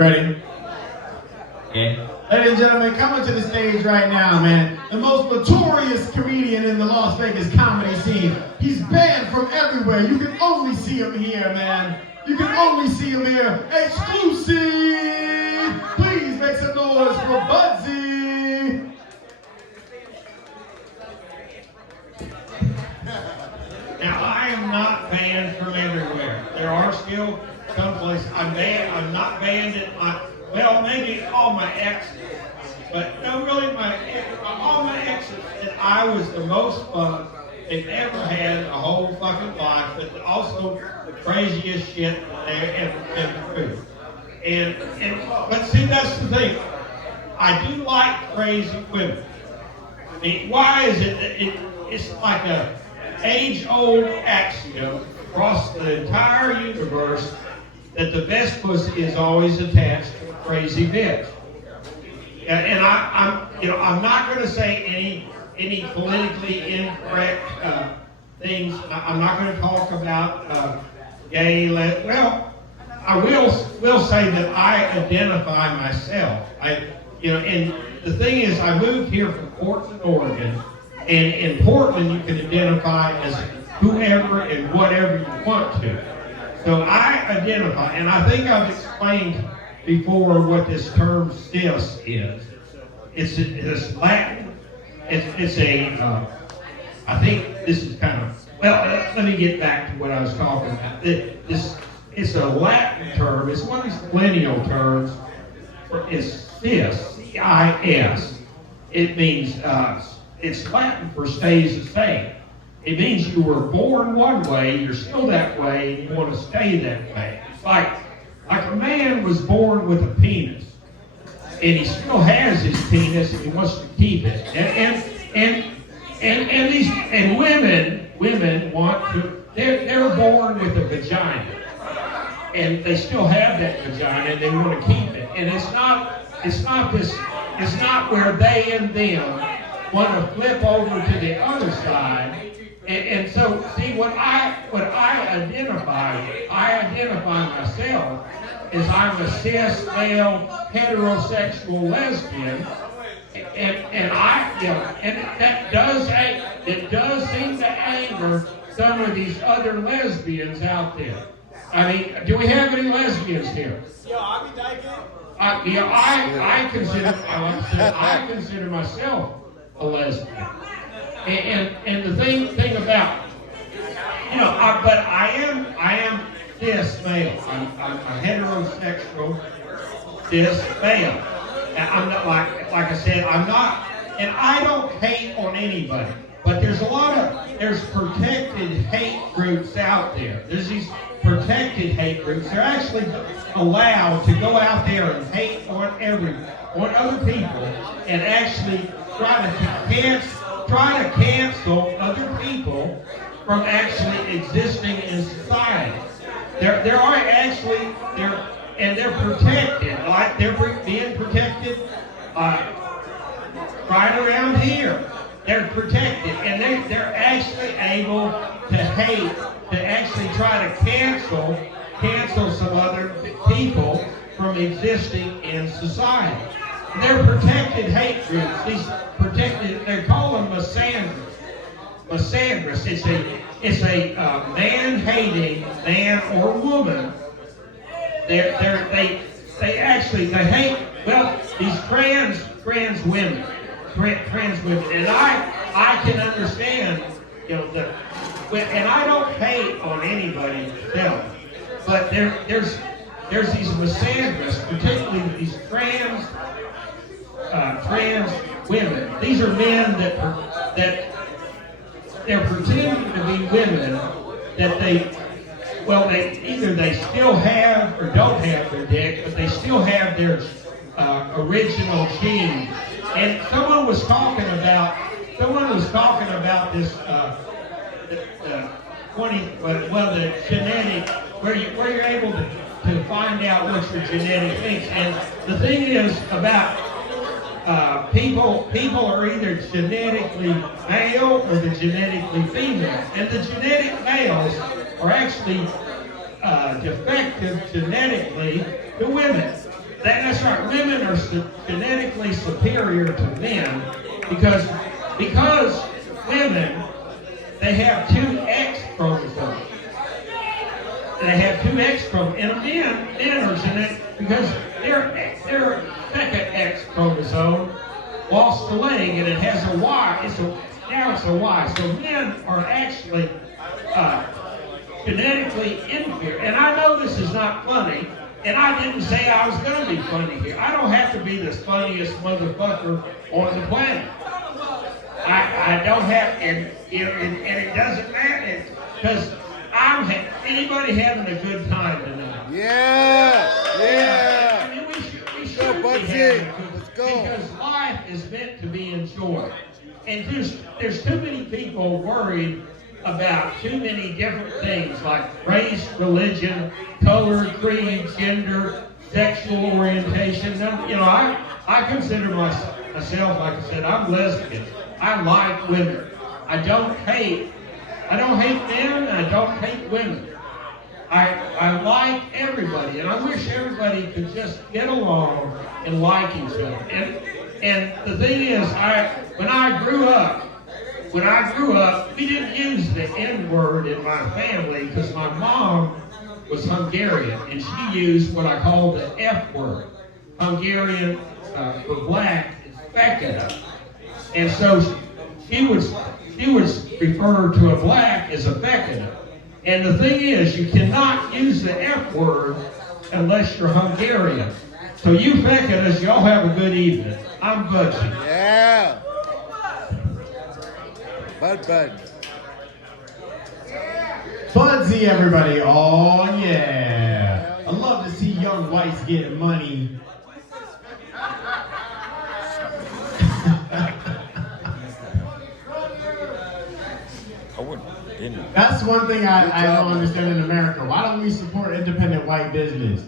Ready? Yeah. Ladies and gentlemen, coming to the stage right now, man, the most notorious comedian in the Las Vegas comedy scene. He's banned from everywhere. You can only see him here, man. You can only see him here. Exclusive! Please make some noise for Budsy! Now, I am not banned from everywhere. There are still some places I'm banned. I'm not banned at well, maybe all my exes. But no, really, all my exes, and I was the most fun they've ever had a whole fucking life, but also the craziest shit they ever been through. But see, that's the thing. I do like crazy women. I mean, why is it that it's like a age-old axiom across the entire universe that the best pussy is always attached to a crazy bitch. And I'm not going to say any politically incorrect things. I'm not going to talk about gay. Well, I will say that I identify myself. And the thing is, I moved here from Portland, Oregon. And in Portland, you can identify as whoever and whatever you want to. So I identify, and I think I've explained before what this term cis is. It's Latin. I think this is kind of, well, let me get back to what I was talking about. It's a Latin term. It's one of these millennial terms. It's cis, C-I-S. It means, it's Latin for stays the same. It means you were born one way, you're still that way, and you want to stay that way. It's like a man was born with a penis, and he still has his penis, and he wants to keep it. And women want to. They're born with a vagina, and they still have that vagina, and they want to keep it. And it's not where they and them want to flip over to the other side. And so, see, what I identify myself as I'm a cis male heterosexual lesbian, and it does seem to anger some of these other lesbians out there. I mean, do we have any lesbians here? I consider myself a lesbian. And the thing about, but I am cis male. I'm a heterosexual cis male. And I'm not, like I said, I'm not, and I don't hate on anybody. But there's protected hate groups out there. There's these protected hate groups. They're actually allowed to go out there and hate on other people, and actually try to cancel other people from actually existing in society. They're protected, like they're being protected right around here. They're protected, and they're actually able to hate, to actually try to cancel some other people from existing in society. They're protected hate groups. These protected, they call them misandrists. Misandrists. It's a man-hating man or woman. They hate, well, these trans women, and I can understand, and I don't hate on anybody else, but there's these misandrists, particularly these trans women. These are men that they're pretending to be women that they either they still have or don't have their dick, but they still have their original genes. And someone was talking about this the genetic, where you're able to find out what your genetic thinks. And the thing is about people are either genetically male or they're genetically female. And the genetic males are actually defective genetically to women. women are genetically superior to men because women, they have two X chromosomes. They have two X chromosomes. And men are genetic because their second X chromosome lost a leg and it has a Y. Now it's a Y. So men are actually genetically inferior. And I know this is not funny, and I didn't say I was going to be funny here. I don't have to be the funniest motherfucker on the planet. I don't have, and it doesn't matter because anybody having a good time tonight. Yeah. I mean, we should Go, be Budsy. having a good, Let's go. because life is meant to be enjoyed. And there's too many people worried about too many different things like race, religion, color, creed, gender, sexual orientation. Now, you know, I consider myself, like I said, I'm lesbian. I like women. I don't hate men, I don't hate women. I like everybody, and I wish everybody could just get along and like each other. And the thing is, when I grew up, we didn't use the N-word in my family because my mom was Hungarian, and she used what I call the F word. Hungarian for black is fekete. And so she would refer to a black as a fekete. And the thing is, you cannot use the F word unless you're Hungarian. So you feketes, y'all have a good evening. I'm Budsy. Yeah. Bud. Budsy, everybody. Oh, yeah. I love to see young whites getting money. That's one thing I don't understand in America. Why don't we support independent white business?